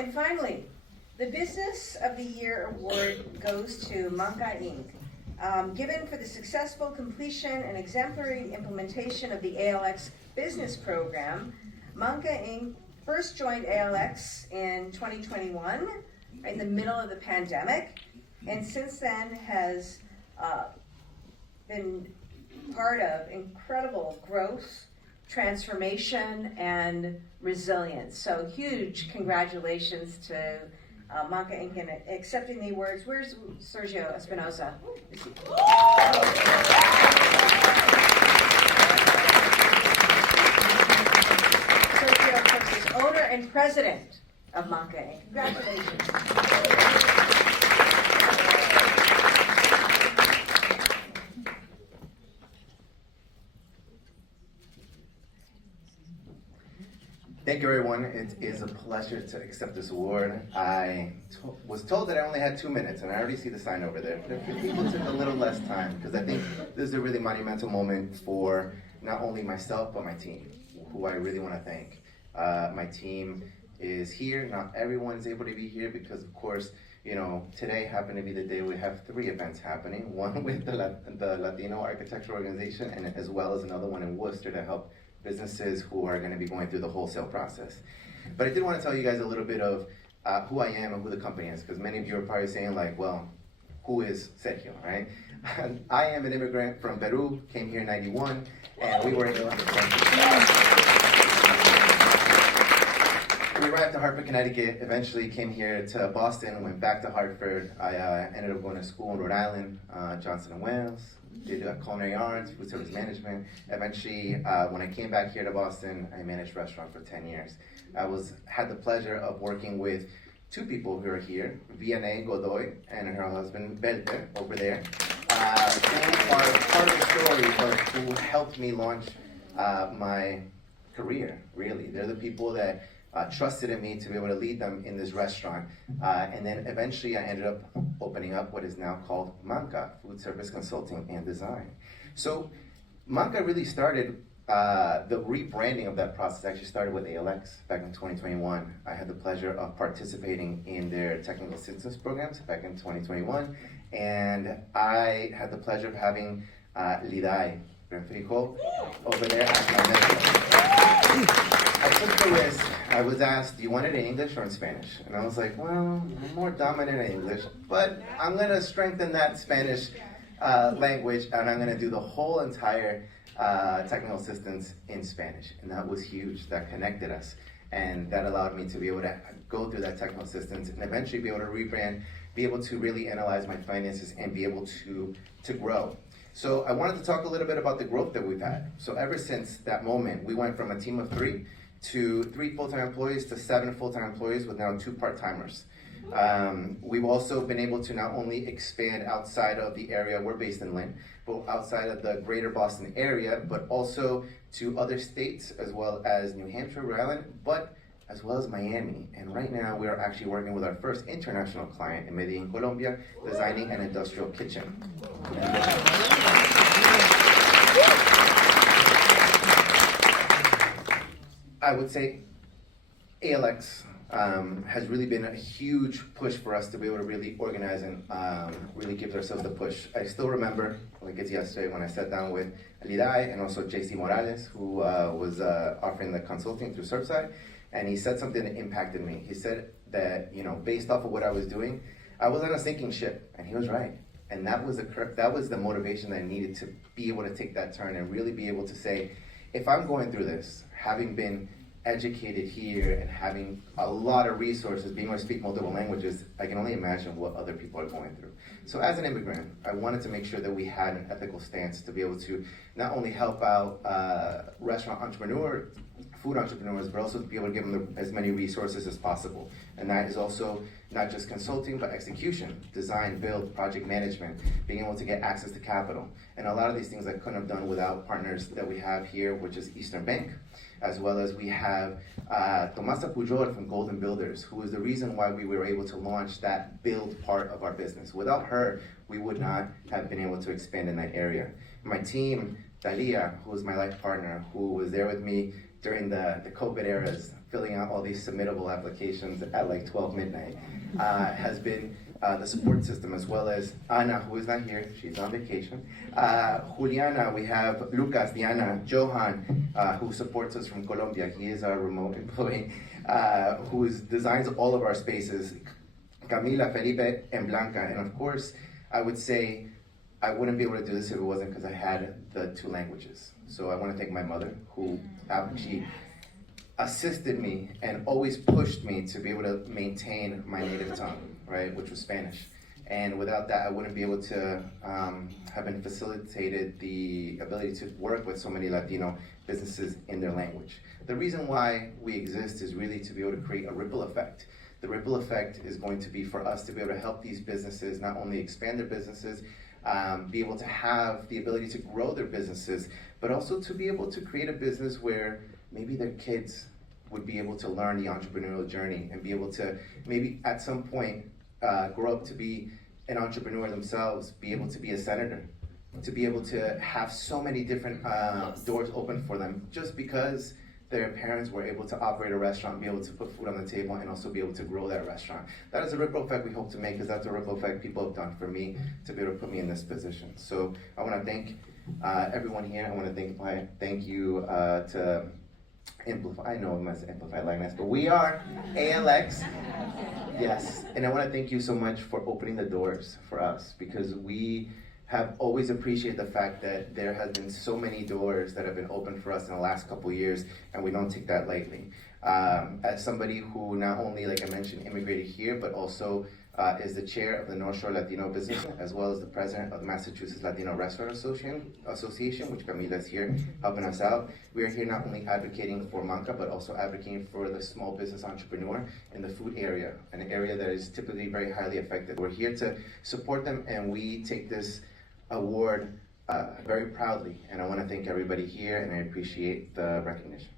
And finally, the Business of the Year award goes to Manka Inc., given for the successful completion and exemplary implementation of the ALX business program. Manka Inc. first joined ALX in 2021, in the middle of the pandemic, and since then has been part of incredible growth, transformation, and resilience. So huge congratulations to Manka Inc. in accepting the awards. Where's Sergio Espinosa? Sergio, of course, is owner and president of Manka Inc. Congratulations. Thank you, everyone. It is a pleasure to accept this award. I was told that I only had 2 minutes, and I already see the sign over there. But if people took a little less time, because I think this is a really monumental moment for not only myself, but my team, who I really want to thank. My team is here. Not everyone is able to be here because, of course, you know, today happened to be the day we have 3 events happening, one with the Latino Architectural Organization, and as well as another one in Worcester to help businesses who are going to be going through the wholesale process. But I did want to tell you guys a little bit of who I am and who the company is, because many of you are probably saying like, well, who is Sergio, right? I am an immigrant from Peru, came here in '91, and we were in the We arrived to Hartford, Connecticut, eventually came here to Boston, went back to Hartford. I ended up going to school in Rhode Island, Johnson & Wales, did culinary arts, food service management. Eventually, when I came back here to Boston, I managed restaurant for 10 years. I had the pleasure of working with 2 people who are here, Vianney Godoy and her husband, Belte, over there, who are part of the story, but who helped me launch my career, really. They're the people that trusted in me to be able to lead them in this restaurant. And then eventually I ended up opening up what is now called Manka, Food Service Consulting and Design. So Manka really started, the rebranding of that process actually started with ALX back in 2021. I had the pleasure of participating in their technical assistance programs back in 2021. And I had the pleasure of having Lidai Renfrico over there as my mentor. I took the risk. I was asked, do you want it in English or in Spanish? And I was like, well, I'm more dominant in English, but I'm going to strengthen that Spanish language, and I'm going to do the whole entire technical assistance in Spanish. And that was huge. That connected us. And that allowed me to be able to go through that technical assistance and eventually be able to rebrand, be able to really analyze my finances, and be able to grow. So I wanted to talk a little bit about the growth that we've had. So ever since that moment, we went from a team of 3 to 3 full-time employees to 7 full-time employees with now 2 part-timers. We've also been able to not only expand outside of the area, we're based in Lynn, but outside of the greater Boston area, but also to other states as well as New Hampshire, Rhode Island, but as well as Miami. And right now we are actually working with our first international client in Medellin, Colombia, designing an industrial kitchen. I would say ALX has really been a huge push for us to be able to really organize and really give ourselves the push. I still remember, like it's yesterday, when I sat down with Lidai and also JC Morales, who was offering the consulting through Surfside, and he said something that impacted me. He said that, you know, based off of what I was doing, I was on a sinking ship, and he was right. And that was the motivation that I needed to be able to take that turn and really be able to say, if I'm going through this, having been educated here and having a lot of resources, being able to speak multiple languages, I can only imagine what other people are going through. So as an immigrant, I wanted to make sure that we had an ethical stance to be able to not only help out restaurant entrepreneurs, food entrepreneurs, but also to be able to give them as many resources as possible. And that is also not just consulting, but execution, design, build, project management, being able to get access to capital. And a lot of these things I couldn't have done without partners that we have here, which is Eastern Bank, as well as we have Tomasa Pujol from Golden Builders, who is the reason why we were able to launch that build part of our business. Without her, we would not have been able to expand in that area. My team, Dalia, who is my life partner, who was there with me during the COVID eras, filling out all these submittable applications at like 12 midnight, has been the support system, as well as Ana, who is not here, she's on vacation. Juliana, we have Lucas, Diana, Johan, who supports us from Colombia. He is our remote employee, who designs all of our spaces. Camila, Felipe, and Blanca. And of course, I would say I wouldn't be able to do this if it wasn't because I had the 2 languages. So I want to thank my mother, who she assisted me and always pushed me to be able to maintain my native tongue, right, which was Spanish. And without that, I wouldn't be able to have been facilitated the ability to work with so many Latino businesses in their language. The reason why we exist is really to be able to create a ripple effect. The ripple effect is going to be for us to be able to help these businesses not only expand their businesses, be able to have the ability to grow their businesses, but also to be able to create a business where maybe their kids would be able to learn the entrepreneurial journey and be able to maybe at some point grow up to be an entrepreneur themselves, be able to be a senator, to be able to have so many different doors open for them just because their parents were able to operate a restaurant, be able to put food on the table, and also be able to grow that restaurant. That is a ripple effect we hope to make, because that's a ripple effect people have done for me to be able to put me in this position. So I want to thank everyone here. I want to thank you to Amplify. I know it must Amplify Likeness, but we are ALX. Yes, and I want to thank you so much for opening the doors for us, because we have always appreciated the fact that there has been so many doors that have been opened for us in the last couple of years, and we don't take that lightly. As somebody who not only, like I mentioned, immigrated here, but also is the chair of the North Shore Latino Business, as well as the president of the Massachusetts Latino Restaurant Association, which Camila is here helping us out. We are here not only advocating for Manka, but also advocating for the small business entrepreneur in the food area, an area that is typically very highly affected. We're here to support them, and we take this award very proudly. And I want to thank everybody here, and I appreciate the recognition.